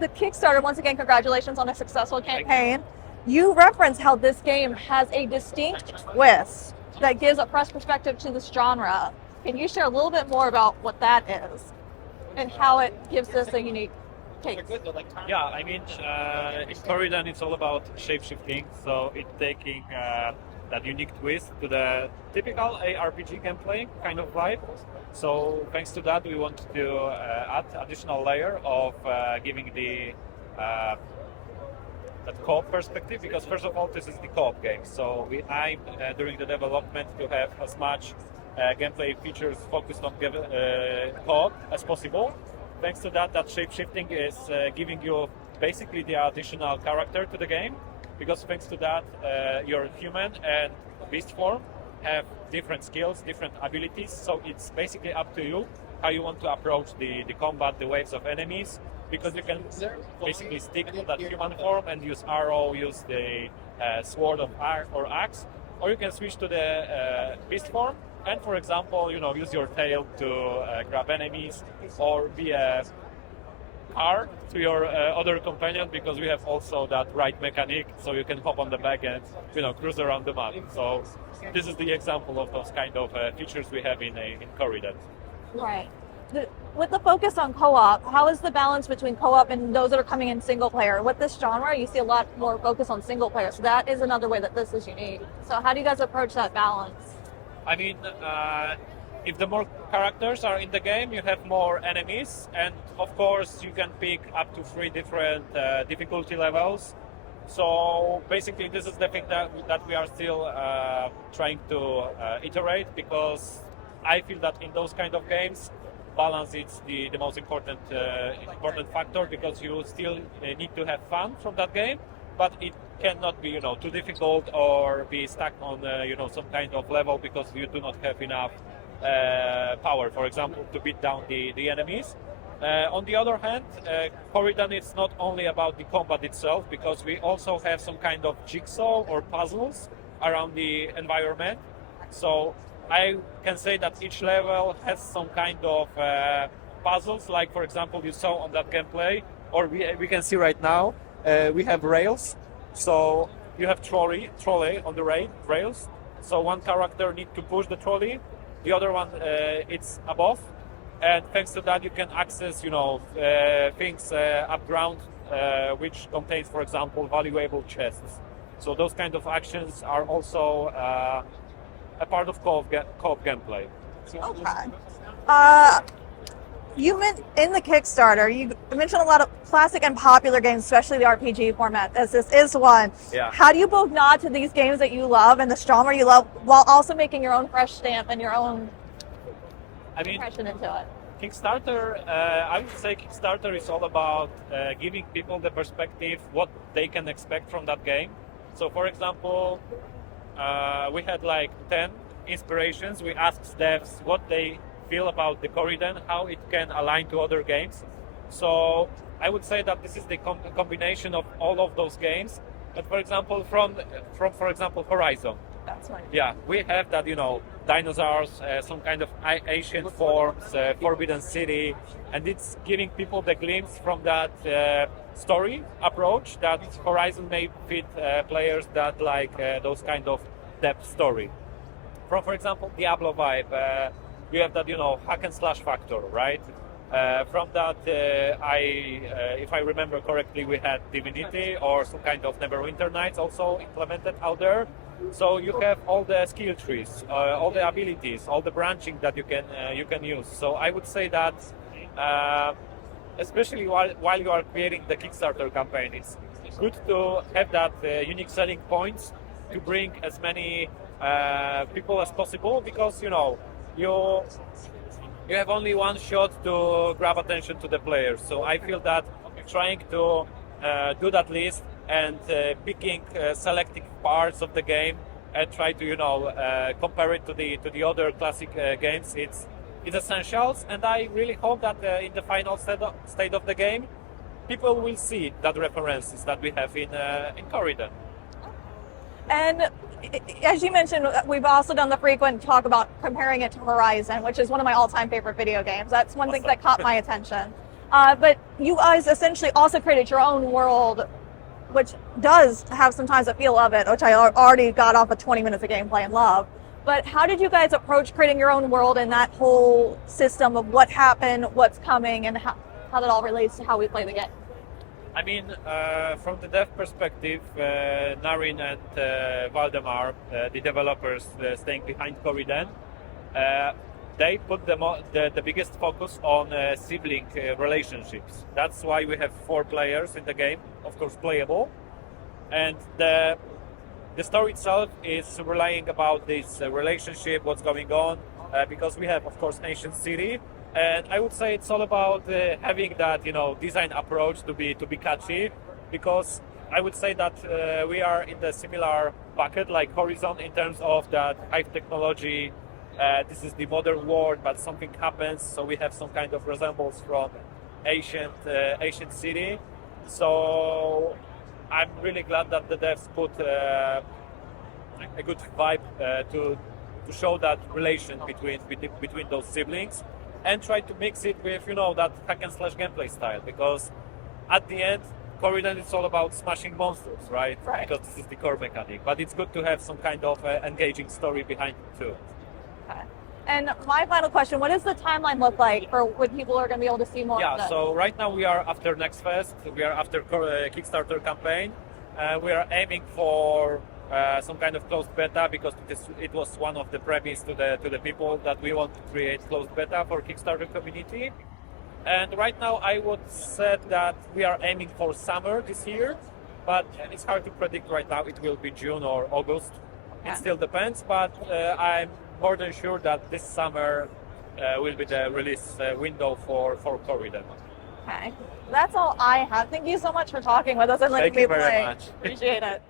the Kickstarter, once again, congratulations on a successful campaign. You reference how this game has a distinct twist that gives a fresh perspective to this genre. Can you share a little bit more about what that is and how it gives this a unique take? Yeah, I mean, in Coridden it's all about shape-shifting, so it's taking that unique twist to the typical ARPG gameplay kind of vibe. So thanks to that, we want to add additional layer of giving the that co-op perspective, because first of all, this is the co-op game. So we aim during the development to have as much gameplay features focused on co-op as possible. Thanks to that, that shape-shifting is giving you basically the additional character to the game, because thanks to that, your human and beast form have different skills, different abilities, so it's basically up to you how you want to approach the combat, the waves of enemies, because you can basically stick to that human form and use arrow, use the sword or axe, or you can switch to the beast form and, for example, use your tail to grab enemies, or be a car to your other companion, because we have also that ride mechanic, so you can hop on the back and cruise around the map. So this is the example of those kind of features we have in Coridden. Right. With the focus on co-op, how is the balance between co-op and those that are coming in single player? With this genre, you see a lot more focus on single player, so that is another way that this is unique. So how do you guys approach that balance? I mean, if the more characters are in the game, you have more enemies, and of course you can pick up to 3 different difficulty levels. So basically this is the thing that we are still trying to iterate, because I feel that in those kind of games, balance is the most important factor, because you still need to have fun from that game, but it cannot be too difficult or be stuck on some kind of level because you do not have enough power, for example, to beat down the enemies. On the other hand, Coridden is not only about the combat itself, because we also have some kind of jigsaw or puzzles around the environment. So I can say that each level has some kind of puzzles, like for example you saw on that gameplay, or we can see right now, we have rails. So you have trolley on the rails. So one character needs to push the trolley, the other one it's above, and thanks to that you can access things up ground, which contains, for example, valuable chests. So those kind of actions are also a part of co-op gameplay. Okay. You meant in the Kickstarter, you mentioned a lot of classic and popular games, especially the RPG format, as this is one. Yeah. How do you both nod to these games that you love and the genre you love, while also making your own fresh stamp and your own impression into it? Kickstarter, I would say Kickstarter is all about giving people the perspective what they can expect from that game. So, for example, we had like 10 inspirations. We asked devs what they feel about the Coridden, how it can align to other games. So I would say that this is the combination of all of those games. But for example, from for example Horizon. That's right. Yeah, we have that dinosaurs, some kind of ancient forms, Forbidden City, and it's giving people the glimpse from that story approach that Horizon may fit players that like those kind of depth story. From, for example, Diablo vibe, we have that hack and slash factor, right? From that, if I remember correctly, we had Divinity or some kind of Neverwinter Nights also implemented out there. So you have all the skill trees, all the abilities, all the branching that you can use. So I would say that, especially while you are creating the Kickstarter campaign, it's good to have that unique selling points to bring as many people as possible, because you have only one shot to grab attention to the players. So I feel that trying to do that list and picking selecting parts of the game and try to compare it to the other classic games, it's essentials. And I really hope that in the final state of the game, people will see that references that we have in Coridden. And as you mentioned, we've also done the frequent talk about comparing it to Horizon, which is one of my all-time favorite video games. That's one thing that caught my attention. But you guys essentially also created your own world, which does have sometimes a feel of it, which I already got off of 20 minutes of gameplay and love. But how did you guys approach creating your own world and that whole system of what happened, what's coming, and how that all relates to how we play the game? I mean, from the dev perspective, Narin and Valdemar, the developers staying behind Coridden, they put the biggest focus on sibling relationships. That's why we have 4 players in the game, of course playable, and the story itself is relying about this relationship, what's going on, because we have, of course, ancient city, and I would say it's all about having that, design approach to be catchy, because I would say that we are in the similar bucket like Horizon in terms of that high technology. This is the modern world, but something happens, so we have some kind of resemblance from ancient city. So I'm really glad that the devs put a good vibe to show that relation between those siblings, and try to mix it with that hack and slash gameplay style, because at the end Coridden is all about smashing monsters, right? Because this is the core mechanic, but it's good to have some kind of engaging story behind it too. Okay. And my final question, what does the timeline look like for when people are going to be able to see more of this? So right now we are after Next Fest, we are after Kickstarter campaign. We are aiming for some kind of closed beta, because it was one of the premise to the people that we want to create closed beta for Kickstarter community. And right now I would say that we are aiming for summer this year, but it's hard to predict right now. It will be June or August. It still depends, but I'm more than sure that this summer will be the release window for Coridden. Okay. That's all I have. Thank you so much for talking with us and letting me play. Thank you very much. Appreciate it.